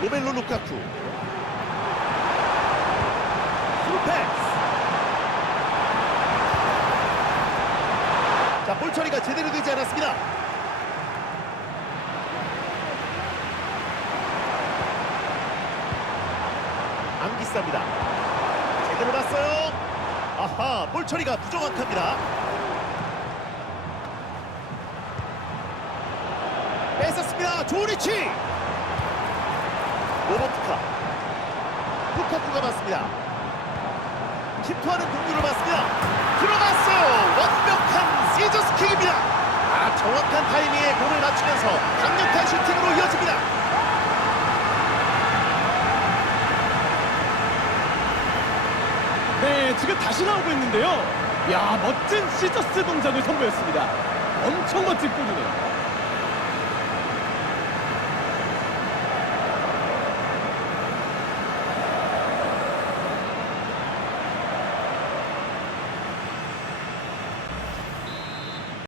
로멜로 루카쿠 스루패스 자, 볼 처리가 제대로 되지 않았습니다. 안기싸입니다. 제대로 봤어요. 아하, 볼 처리가 부정확합니다. 뺏었습니다. 위치. 로버트카. 루카쿠가 맞습니다. 침투하는 동료를 맞습니다. 들어갔어요. 완벽한 시저스킥입니다. 아, 정확한 타이밍에 공을 맞추면서 강력한 슈팅으로 이어집니다. 네, 지금 다시 나오고 있는데요. 야, 멋진 시저스 동작을 선보였습니다. 엄청 멋진 골이네요.